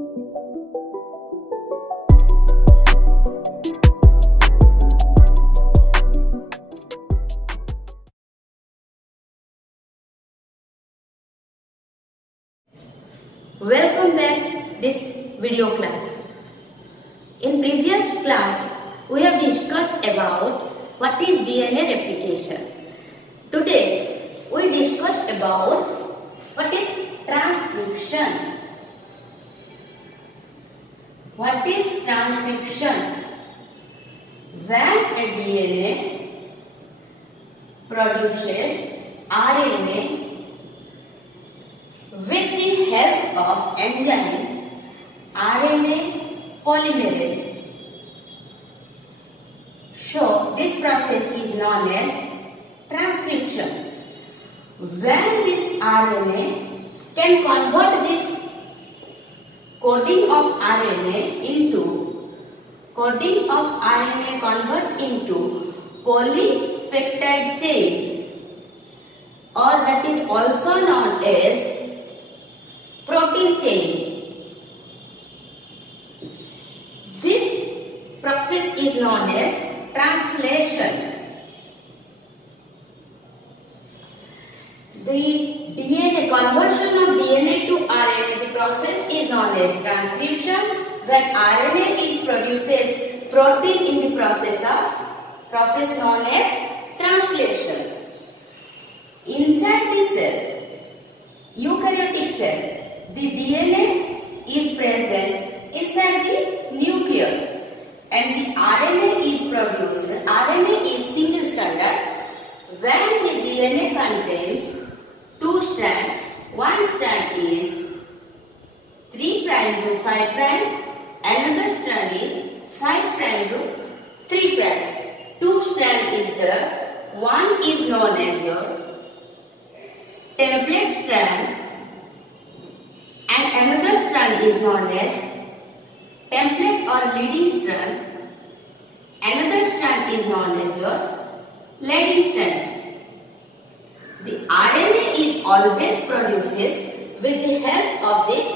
Welcome back this video class. In previous class, we have discussed about what is DNA replication. Today, we discuss about what is transcription. What is transcription? When a DNA produces RNA with the help of enzyme RNA polymerase. So this process is known as transcription. When this RNA can convert this coding of RNA into polypeptide chain, or that is also known as protein chain. This process is known as translation. The DNA conversion of DNA to RNA, the process is known as transcription. When RNA is produces protein in the process known as translation. Inside the cell, eukaryotic cell, the DNA is present inside the nucleus and the RNA is produced. RNA is single stranded. When the DNA contains two strands, one strand is 3' to 5', another strand is 5' to 3'. Two strand is there. One is known as your template strand and another strand is known as template or leading strand. Another strand is known as your lagging strand. The RNA is always produced with the help of this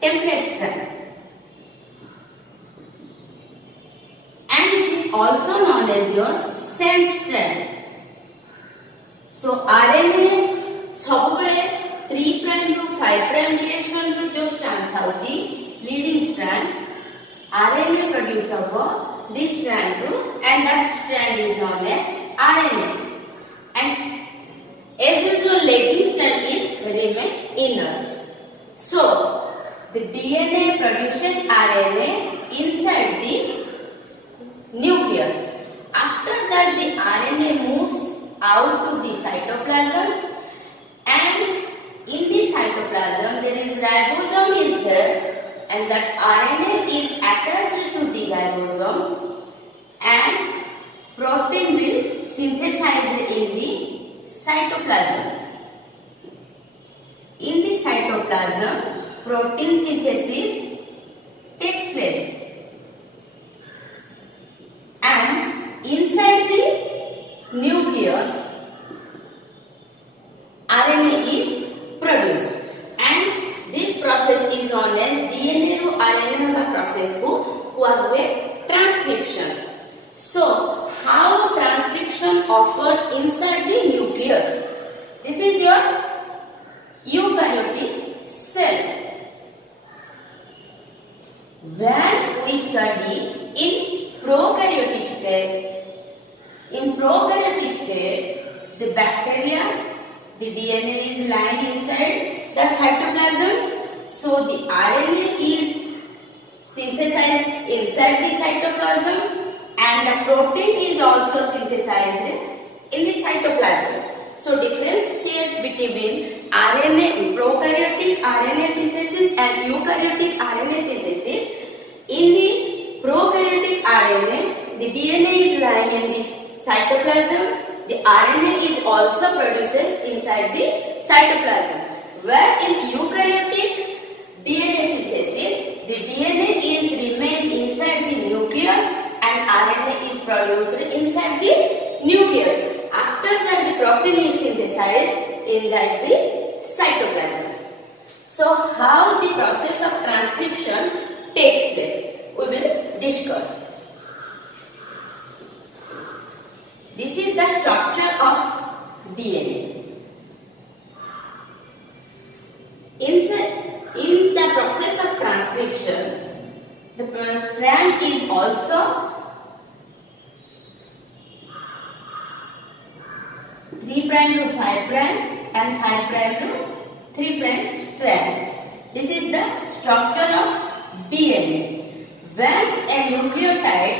template strand. And it is also known as your sense strand. So RNA सबुबले 3' to 5' direction रो जो strand थाउची leading strand RNA produce of this strand row and that strand is known as RNA, and as usual lagging strand is remain inert. So the DNA produces RNA inside the nucleus. After that the RNA moves out to the cytoplasm. And in the cytoplasm there is ribosome is there, and that RNA is attached to the ribosome and protein will synthesize in the cytoplasm. In the cytoplasm protein synthesis takes place, and inside the nucleus RNA is produced, and this process is known as DNA row RNA process को हुआ transcription. So how transcription occurs inside the nucleus? This is your eukaryotic cell. When we study in prokaryotic state, the bacteria, the DNA is lying inside the cytoplasm. So the RNA is synthesized inside the cytoplasm and the protein is also synthesized in the cytoplasm. So differentiate between RNA, prokaryotic RNA synthesis and eukaryotic RNA synthesis. In the prokaryotic RNA, the DNA is lying in the cytoplasm. The RNA is also produced inside the cytoplasm. Where in eukaryotic DNA synthesis, the DNA is remain inside the nucleus and RNA is produced inside the nucleus. After that, the protein is synthesized inside the cytoplasm. So how the process of transcription takes place, we will discuss. This is the structure of DNA. In the process of transcription, the strand is also 3' to 5' and 5' to 3' strand. This is the structure of DNA. When a nucleotide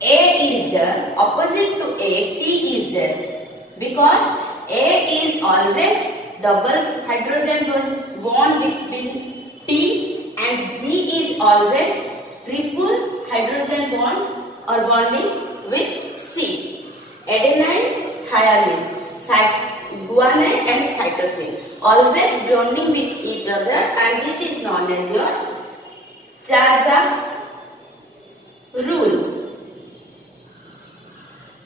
A is there, opposite to A, T is there. Because A is always double hydrogen bond between T and Z is always triple hydrogen bond or bonding with C. Adenine, thymine, guanine and cytosine always bonding with each other, and this is known as your Chargaff's rule.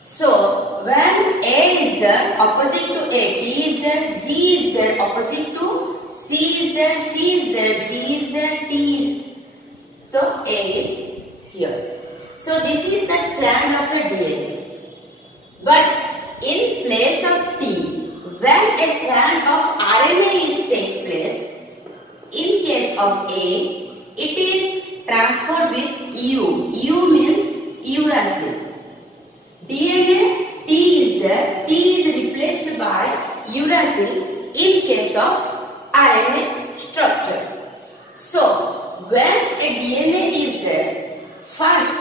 So when A is there, opposite to A, T is there, G is there, opposite to C is there, C is there, G is there, T is. So A is here. So this is the strand of a DNA. But in place of T, when a strand of RNA takes place, in case of A, it is transferred with U. U means uracil. DNA T is there, T is replaced by uracil in case of RNA structure. So when a DNA is there, first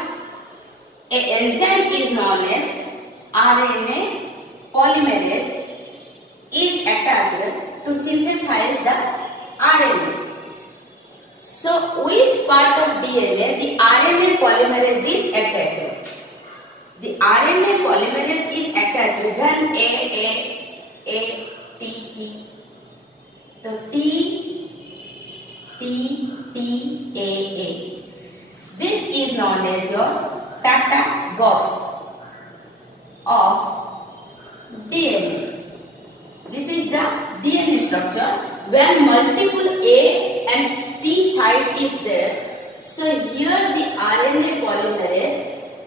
an enzyme is known as RNA polymerase is attached to synthesize the RNA. So which part of DNA the RNA polymerase is attached? The RNA polymerase is attached when A, T. So T, A. This is known as your Tata box of DNA. This is the DNA structure. When multiple A and T site is there, so here the RNA polymerase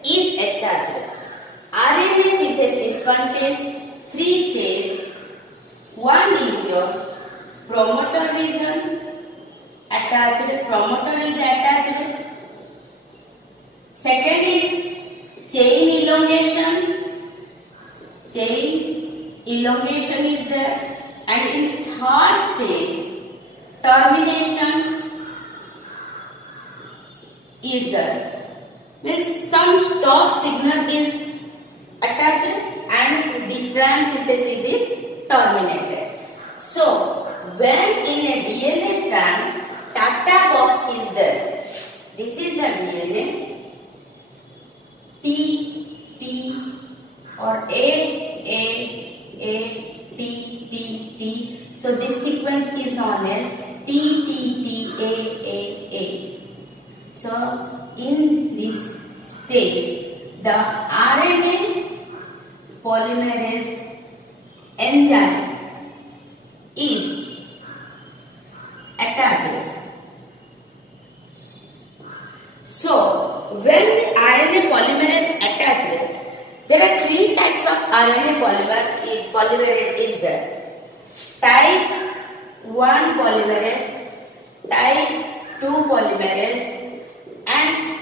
is attached. RNA synthesis contains 3 stages. One is your promoter region attached. Promoter is attached. Second is chain elongation. Chain elongation is there. And in third stage, termination is there. Means some stop signal is attached and the strand synthesis is terminated. So when in a DNA strand, Tata box is there. This is the DNA. T or A, T. So this sequence is known as T, A. So in this stage, the RNA polymerase enzyme is attached. So when the RNA polymerase is attached, there are 3 types of RNA polymerase is there. Type 1 polymerase, type 2 polymerase and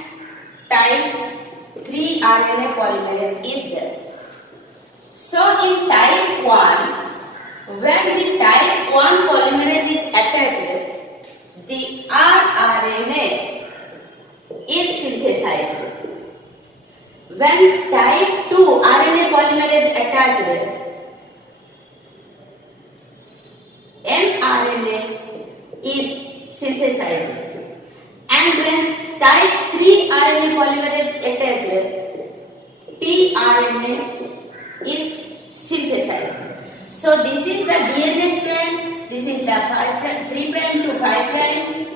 type 3 RNA polymerase is there. So in type 1, when the type 1 polymerase is attached, the rRNA is synthesized. When type 2 RNA polymerase attached, mRNA is synthesized. And when type 3 RNA polymerase attached, tRNA is synthesized. So this is the DNA strand. This is the 3' to 5'.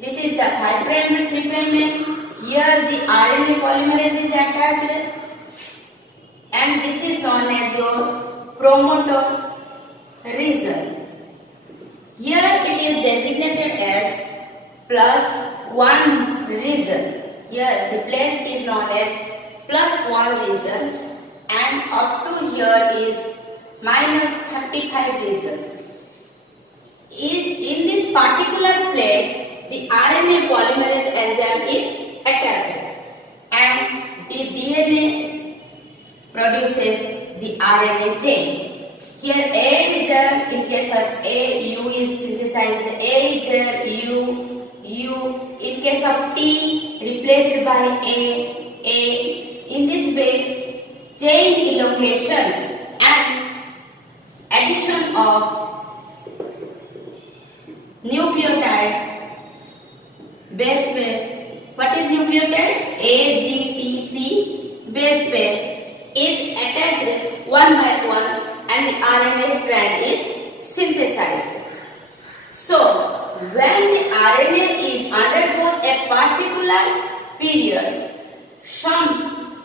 This is the 5' to 3'. Here the RNA polymerase is attached, and this is known as your promoter region. Here it is designated as +1 region. Here the place is known as +1 region, and up to here is -35 region. In this particular place, the RNA polymerase enzyme is attached, and the DNA produces the RNA chain. Here A is there. In case of A, U is synthesized. A is there. U. In case of T, replaced by A. In this way, chain elongation and addition of nucleotide base pair. What is nucleotide? AGTC base pair is attached one by one, and the RNA strand is synthesized. So, when the RNA is undergoes a particular period, some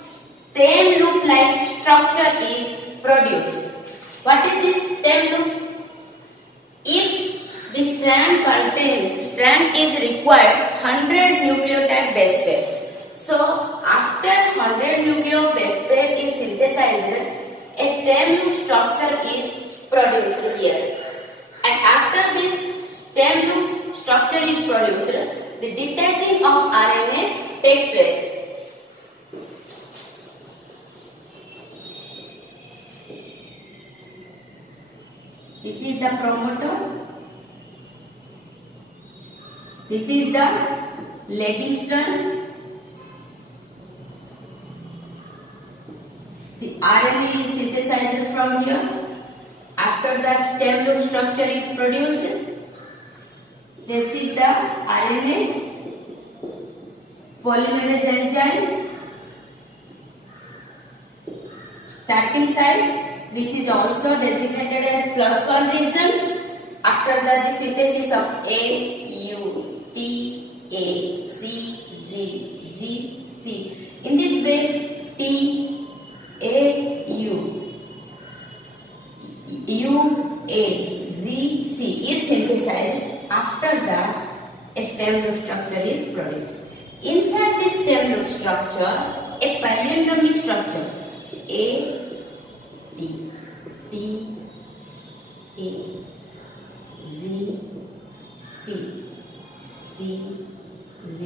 stem loop-like structure is produced. What is this stem loop? If the strand is required 100 nucleotide base pair. So, after 100 nucleotide base pair is synthesized, a stem loop structure is produced here. And after this stem loop structure is produced, the detaching of RNA takes place. This is the promoter. This is the lagging strand. The RNA is synthesized from here. After that, stem loop structure is produced. This is the RNA polymerase enzyme. Starting site. This is also designated as +1 region. After that, the synthesis of A, U, T, A, C, G, G, C. In this way, T, A, U, A, Z, C is synthesized. After that, a stem loop structure is produced. Inside this stem loop structure, a palindromic structure A, T, T, A, Z, C, C, Z.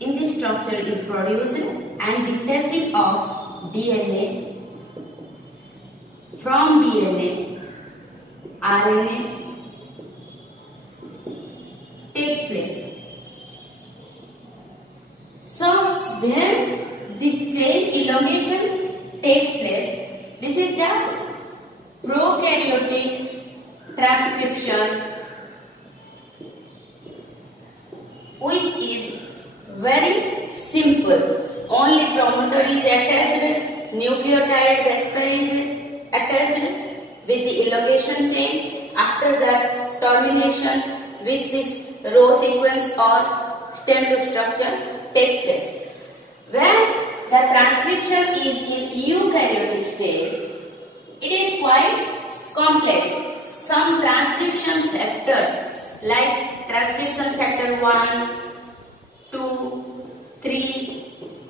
In this structure is produced, and detaching of DNA from DNA, RNA takes place. So, when this chain elongation takes place, this is the prokaryotic transcription, which is very simple. Only promoter is attached, nucleotide base pair is attached with the elongation chain. After that, termination with this row sequence or stem loop structure takes place. When the transcription is in eukaryotic stage, it is quite complex. Some transcription factors like transcription factor 1, 2, 3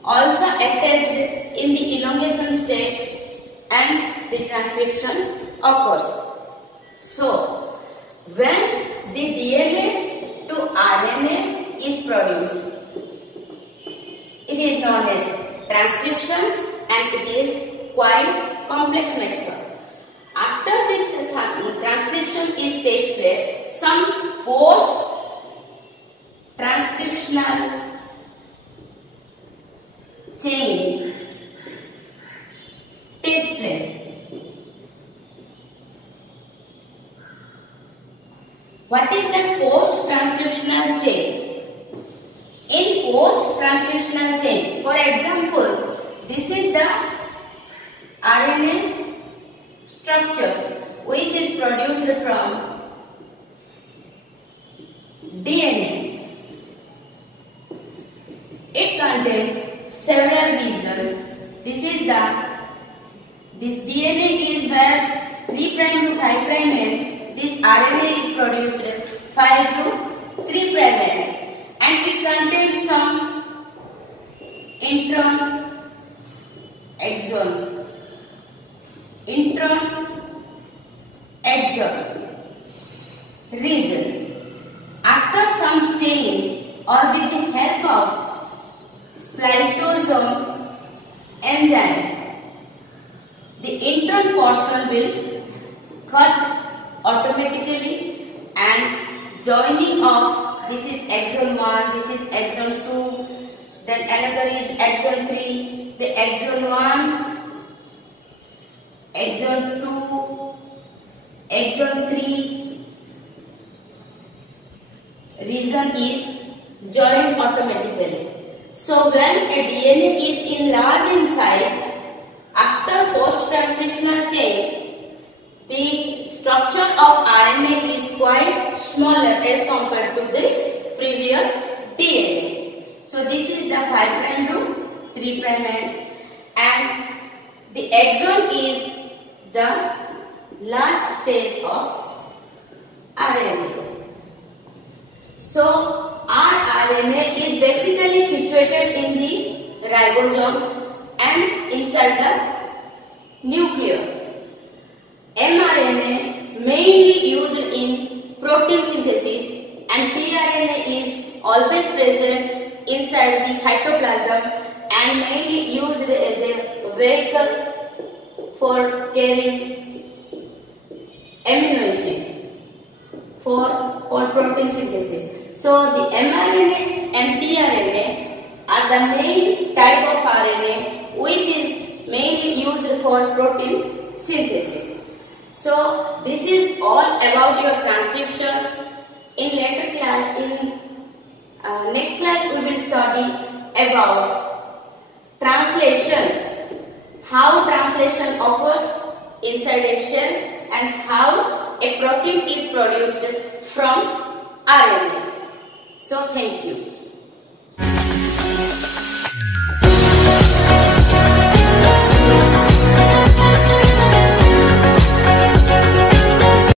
also attached in the elongation state, and the transcription occurs. So, when the DNA to RNA is produced, it is known as transcription, and it is quite complex method. After this transcription takes place, some post transcriptional chain takes place. What is the post-transcriptional chain? In post-transcriptional chain, for example, this is the RNA structure which is produced from DNA. It contains several regions. This DNA is where 3' to 5' end. this RNA is produced 5 to 3 prime end, and it contains some intron exon region. After some change or with the help of spliceosome enzyme, the intron portion will cut automatically, and joining of this is axon 1, this is axon 2, then another is axon 3. The axon 1, axon 2, axon 3 region is joined automatically. So when a DNA is enlarged in size after post-translational change, the structure of RNA is quite smaller as compared to the previous DNA. So this is the 5 prime to 3 prime end, and the exon is the last stage of RNA. So rRNA is basically situated in the ribosome and inside the nucleus. mRNA mainly used in protein synthesis, and tRNA is always present inside the cytoplasm and mainly used as a vehicle for carrying amino acid for protein synthesis. So the mRNA and tRNA are the main type of RNA which is mainly used for protein synthesis. So this is all about your transcription. In later class, in next class we will study about translation, how translation occurs inside a cell and how a protein is produced from RNA. So thank you.